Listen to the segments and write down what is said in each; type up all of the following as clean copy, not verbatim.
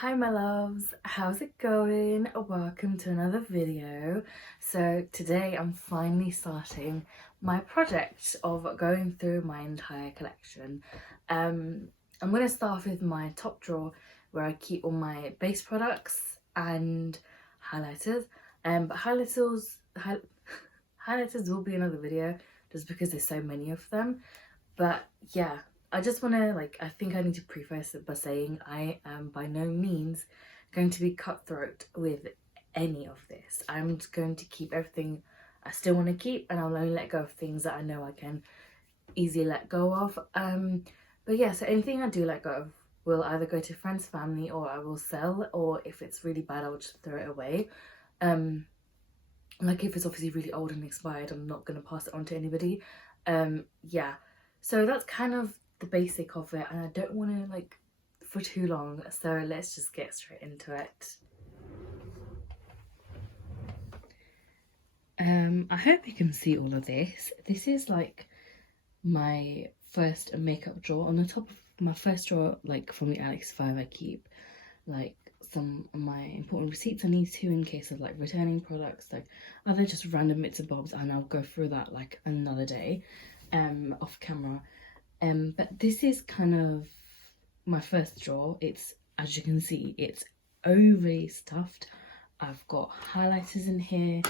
Hi my loves, how's it going? Welcome to another video. So today I'm finally starting my project of going through my entire collection. I'm going to start with my top drawer where I keep all my base products and highlighters. But highlighters will be another video just because there's so many of them. But yeah, I just want to I think I need to preface it by saying I am by no means going to be cutthroat with any of this. I'm just going to keep everything I still want to keep, and I'll only let go of things that I know I can easily let go of. But yeah, so anything I do let go of will either go to friends, family, or I will sell, or if it's really bad I'll just throw it away. Like if it's obviously really old and expired, I'm not going to pass it on to anybody. Yeah, so that's kind of the basic of it, and I don't want to for too long, so let's just get straight into it. I hope you can see all of this. This is like my first makeup drawer. On the top of my first drawer, like from the Alex 5, I keep like some of my important receipts I need to in case of like returning products, like other just random bits and bobs, and I'll go through that like another day off camera. But this is kind of my first drawer. It's, as you can see, it's overly stuffed. I've got highlighters in here,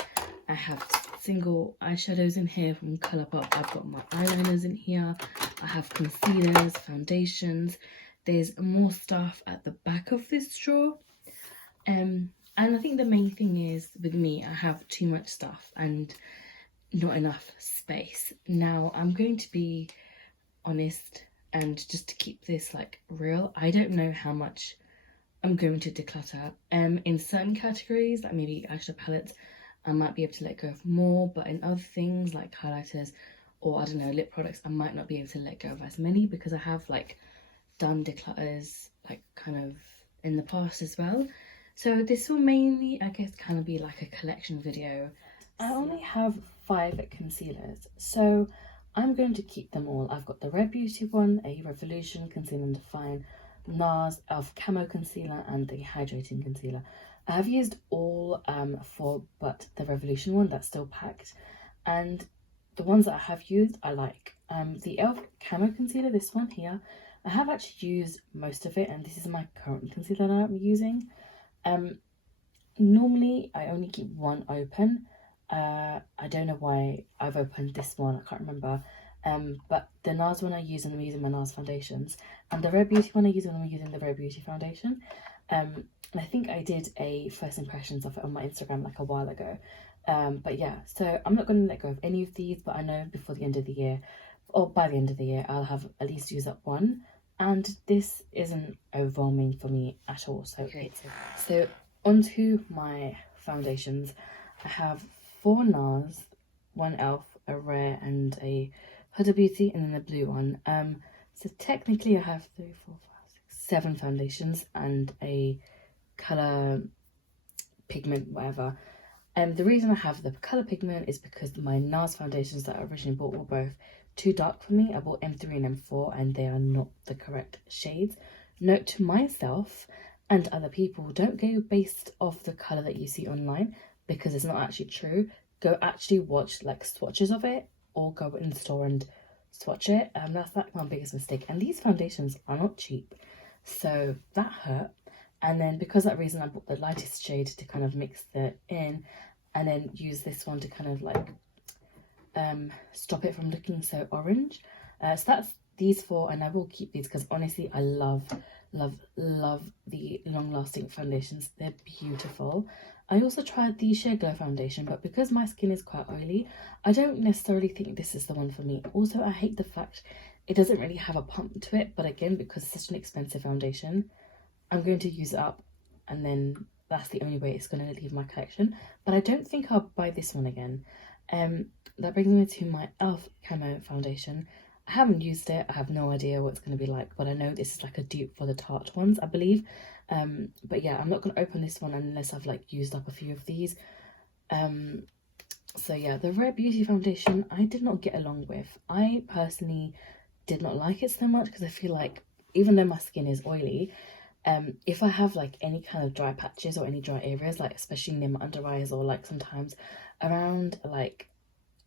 I have single eyeshadows in here from Colourpop, I've got my eyeliners in here, I have concealers, foundations. There's more stuff at the back of this drawer. And I think the main thing is with me, I have too much stuff and not enough space. Now I'm going to be honest, and just to keep this like real, I don't know how much I'm going to declutter. In certain categories, like maybe eyeshadow palettes, I might be able to let go of more, but in other things like highlighters or I don't know, lip products, I might not be able to let go of as many because I have like done declutters like kind of in the past as well. So this will mainly, I guess, kind of be like a collection video. I only have 5 concealers, so I'm going to keep them all. I've got the Rare Beauty one, a Revolution Conceal and Define, NARS Elf Camo Concealer, and the Hydrating Concealer. I have used all 4 but the Revolution one, that's still packed. And the ones that I have used, I like. The Elf Camo Concealer, this one here, I have actually used most of it, and this is my current concealer that I'm using. Normally I only keep one open. I don't know why I've opened this one, I can't remember. But the NARS one I use when I'm using my NARS foundations, and the Rare Beauty one I use when I'm using the Rare Beauty foundation. And I think I did a first impressions of it on my Instagram like a while ago. But yeah, so I'm not going to let go of any of these, but I know before the end of the year, or by the end of the year, I'll have at least used up one. And this isn't overwhelming for me at all, so creative. So onto my foundations. I have 4 NARS, 1 Elf, a Rare, and a Huda Beauty, and then the blue one. So technically I have 3, 4, 5, 6, 7 foundations and a colour pigment, whatever. The reason I have the colour pigment is because my NARS foundations that I originally bought were both too dark for me. I bought M3 and M4 and they are not the correct shades. Note to myself and other people, don't go based off the colour that you see online because it's not actually true. Go actually watch like swatches of it or go in the store and swatch it. That's like my biggest mistake. And these foundations are not cheap, so that hurt. And then because of that reason I bought the lightest shade to kind of mix it in, and then use this one to kind of like stop it from looking so orange. So that's these 4, and I will keep these because honestly I love the long-lasting foundations. They're beautiful. I also tried the Sheer Glow foundation, but because my skin is quite oily, I don't necessarily think this is the one for me. Also, I hate the fact it doesn't really have a pump to it, but again, because it's such an expensive foundation, I'm going to use it up, and then that's the only way it's going to leave my collection. But I don't think I'll buy this one again. That brings me to my Elf Camo foundation. I haven't used it, I have no idea what it's going to be like, but I know this is like a dupe for the Tarte ones, I believe. But yeah, I'm not going to open this one unless I've like used up a few of these. So yeah, the Rare Beauty foundation I did not get along with. I personally did not like it so much because I feel like even though my skin is oily, If I have like any kind of dry patches or any dry areas, like especially near my under eyes, or like sometimes around like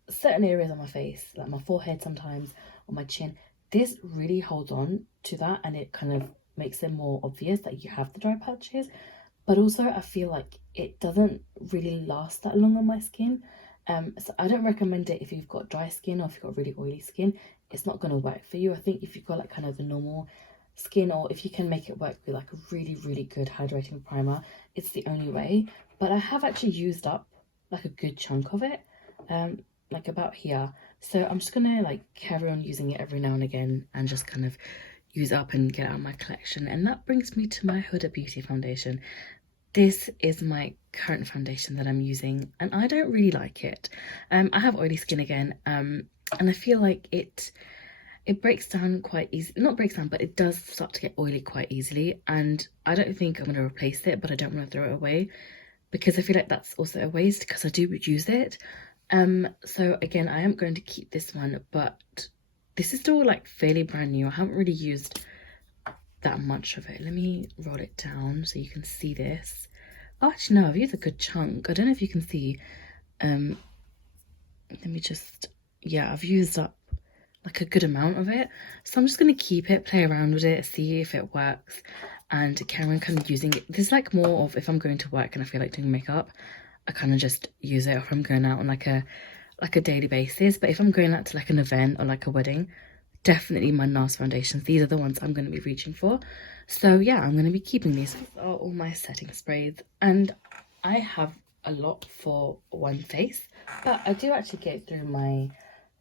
certain areas on my face, like my forehead sometimes, or my chin, this really holds on to that, and it kind of makes it more obvious that you have the dry patches. But also I feel like it doesn't really last that long on my skin. So I don't recommend it if you've got dry skin, or if you've got really oily skin. It's not going to work for you. I think if you've got like kind of the normal skin, or if you can make it work with like a really good hydrating primer, it's the only way. But I have actually used up like a good chunk of it, like about here. So I'm just gonna like carry on using it every now and again, and just kind of use up and get out my collection. And that brings me to my Huda Beauty foundation. This is my current foundation that I'm using, and I don't really like it. I have oily skin again, and I feel like it breaks down quite easy. Not breaks down, but it does start to get oily quite easily, and I don't think I'm going to replace it, but I don't want to throw it away, because I feel like that's also a waste, because I do use it. So again, I am going to keep this one, but this is still like fairly brand new. I haven't really used that much of it. Let me roll it down so you can see this. Oh, actually no, I've used a good chunk. I don't know if you can see. Let me just, yeah, I've used up like a good amount of it. So I'm just going to keep it, play around with it, see if it works, and carry on kind of using it. This is like more of if I'm going to work and I feel like doing makeup, I kind of just use it, or if I'm going out on like a daily basis. But if I'm going out to like an event or like a wedding, definitely my NARS foundations. These are the ones I'm going to be reaching for. So yeah, I'm going to be keeping these. These are all my setting sprays, and I have a lot for one face, but I do actually get through my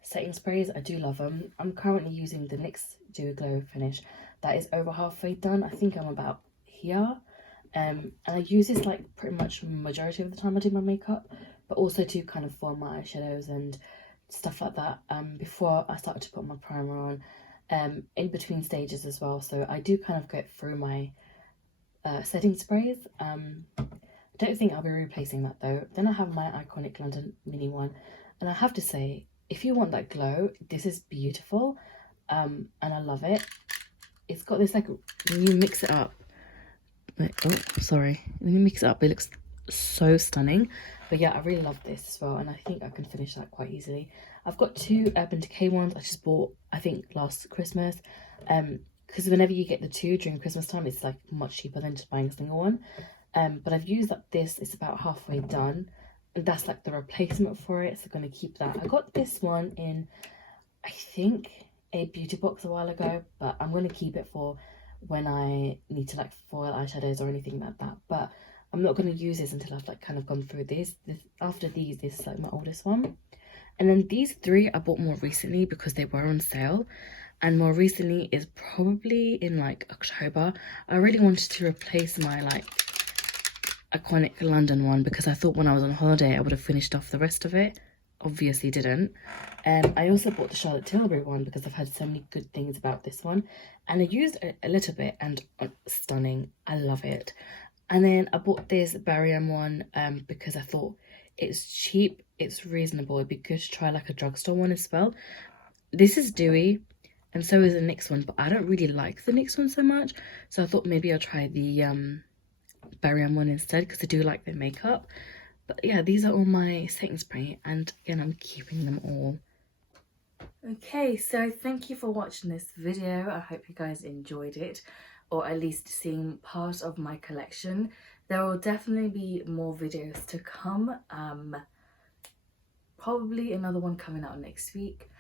setting sprays. I do love them. I'm currently using the NYX Dewy Glow finish that is over halfway done. I think I'm about here. And I use this like pretty much majority of the time I do my makeup, but also to kind of form my eyeshadows and stuff like that, before I started to put my primer on, in between stages as well. So I do kind of go through my setting sprays. I don't think I'll be replacing that though. Then I have my Iconic London mini one, and I have to say, if you want that glow, this is beautiful, and I love it. It's got this like, when you mix it up, like, oh sorry, when you mix it up, it looks so stunning. But yeah, I really love this as well, and I think I can finish that quite easily. I've got two Urban Decay ones I just bought, I think last Christmas, because whenever you get the two during Christmas time, it's like much cheaper than just buying a single one. But I've used up this, it's about halfway done, and that's like the replacement for it, so I'm going to keep that. I got this one in, I think, a beauty box a while ago, but I'm going to keep it for when I need to like foil eyeshadows or anything like that. But I'm not going to use this until I've like kind of gone through this. After these, this is like my oldest one. And then these three I bought more recently because they were on sale, and more recently is probably in like October. I really wanted to replace my like Iconic London one, because I thought when I was on holiday I would have finished off the rest of it. Obviously didn't. I also bought the Charlotte Tilbury one because I've heard so many good things about this one, and I used it a little bit, and stunning. I love it. And then I bought this Barium one, because I thought it's cheap, it's reasonable, it'd be good to try like a drugstore one as well. This is dewy, and so is the NYX one, but I don't really like the NYX one so much, so I thought maybe I'll try the Barium one instead, because I do like their makeup. But yeah, these are all my setting spray, and again, I'm keeping them all. Okay, so thank you for watching this video. I hope you guys enjoyed it, or at least seeing part of my collection. There will definitely be more videos to come. Probably another one coming out next week.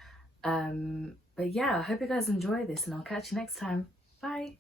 But yeah, I hope you guys enjoy this, and I'll catch you next time. Bye.